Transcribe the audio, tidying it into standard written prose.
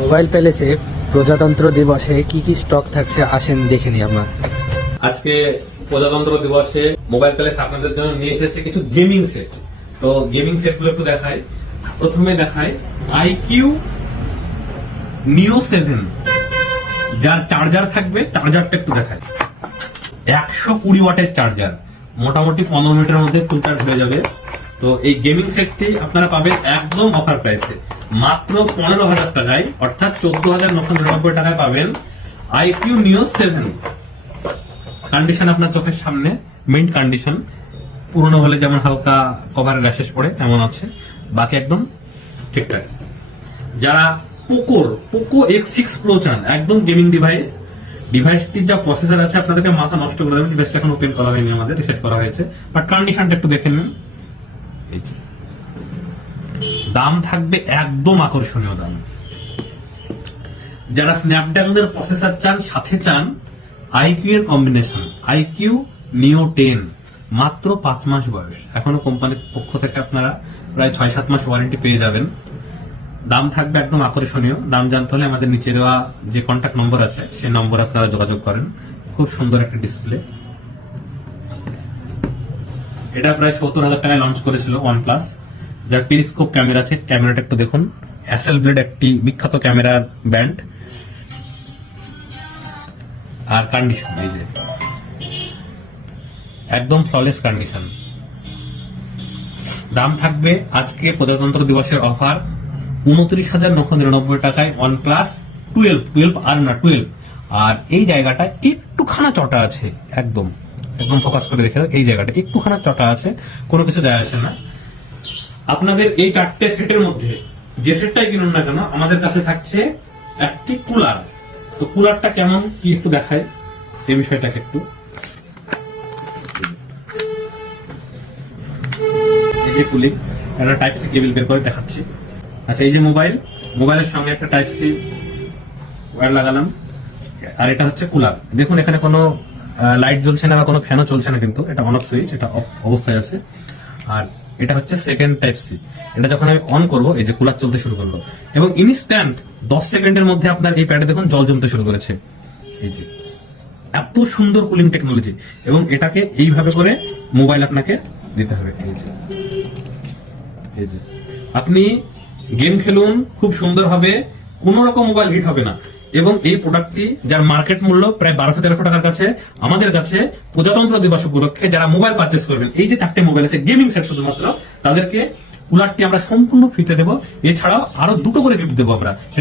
Mobile প্যালেসে প্রজাতন্ত্র দিবসে কি কি স্টক থাকছে আসেন দেখে নি আমরা। আজকে প্রজাতন্ত্র দিবসে মোবাইল প্যালেস আপনাদের জন্য নিয়ে এসেছে কিছু গেমিং সেট। তো গেমিং সেট গুলো একটু দেখাই। প্রথমে দেখায় আইকিউ নিও 7, যার চার্জার থাকবে, চার্জারটা একটু দেখায়। 120 ওয়াটের চার্জার, মোটামুটি 15 মিনিটের মধ্যে ফুল চার্জ হয়ে যাবে। তো এই গেমিং সেটটি আপনারা পাবেন একদম অফার প্রাইসে, মাত্র 15,000 টাকায়, অর্থাৎ 14,999 টাকায় পাবেন আইকিউ নিও 7। কন্ডিশন আপনার চোখের সামনে, মিন্ট কন্ডিশন। পুরনো হলে যেমন হালকা কভারের র্যাশেস পড়ে তেমন আছে, বাকি একদম ঠিকঠাক। যারা পোকো X6 Pro চান, একদম গেমিং ডিভাইসটির যা প্রসেসর আছে আপনাদেরকে মাথা নষ্ট করে দেবে। ডিভাইসটা এখন ওপেন করা হয়নি, আমাদের রিসেট করা হয়েছে, বাট কন্ডিশনটা একটু দেখে নিন। দাম থাকবে একদম আকর্ষণীয় দাম। যারা স্ন্যাপড্রাগনের প্রসেসর চান, সাথে চান আইকিউ এর কম্বিনেশন, আইকিউ নিও 10, মাত্র 5 মাস বয়স। এখনো কোম্পানির পক্ষ থেকে আপনারা প্রায় 6-7 মাস ওয়ারেন্টি পেয়ে যাবেন। দাম থাকবে একদম আকর্ষণীয়। দাম জানতে হলে আমাদের নিচে দেওয়া যে কন্ট্যাক্ট নম্বর আছে সেই নম্বর আপনারা যোগাযোগ করেন। খুব সুন্দর একটা ডিসপ্লে। এটা প্রায় 70,000 টাকায় লঞ্চ করেছিল OnePlus, যার পেরিস্কোপ ক্যামেরা আছে। ক্যামেরাটা একটু দেখুন, হ্যাসেলব্লেড একটি বিখ্যাত ক্যামেরার ব্র্যান্ড। আর কন্ডিশন এই যে একদম ফ্ললেস কন্ডিশন। দাম থাকবে আজকে প্রজাতন্ত্র দিবসের অফার 29,999 টাকায় OnePlus 12 আর না 12। আর এই জায়গাটা একটুখানা চটা আছে, একদম ফোকাস করে দেখে, এই জায়গাটা একটুখানা চটা আছে, কোনো কিছু যায় আসে না। আপনাদের এই 4টে সেটের মধ্যে যে সেটটাই কিনুন না কেন, আমাদের কাছে থাকছে একটি কুলার। তো কুলারটা কেমন কি একটু দেখায়, এই বিষয়টাকে একটু। এই যে কুলিং, একটা টাইপ সি কেবল বের করে দেখাচ্ছি। আচ্ছা, এই যে মোবাইলের সঙ্গে একটা টাইপ সি ওয়্যার লাগালাম, আর এটা হচ্ছে কুলার। দেখুন এখানে কোনো লাইট জ্বলছে না বা কোনো ফ্যানও চলছে না, কিন্তু এটা অন অফ সুইচ, এটা অফ অবস্থায় আছে। আর এটা হচ্ছে সেকেন্ড টাইপ সি। এটা যখন আমি অন করব, এই যে কুলার চলতে শুরু করলো, এবং ইনস্ট্যান্ট 10 সেকেন্ডের মধ্যে আপনার এই প্যাডে দেখুন জল জমতে শুরু করেছে। এই যে এত সুন্দর কুলিং টেকনোলজি, এবং এটাকে এইভাবে করে মোবাইল আপনাকে দিতে হবে। এই যে আপনি গেম খেলুন খুব সুন্দর হবে, কোন রকম মোবাইল হিট হবে না। এবং এই প্রোডাক্টটি, যার মার্কেট মূল্য প্রায় 1200-1300 টাকার কাছে, আমাদের কাছে প্রজাতন্ত্র দিবস উপলক্ষে যারা মোবাইল পারচেস করবেন, এই যে 4টে মোবাইল আছে গেমিং সেট শুধুমাত্র, তাদেরকে কুলারটি আমরা সম্পূর্ণ ফ্রিতে দেবো। এছাড়াও আরো 2টো করে গিফট দেবো আমরা।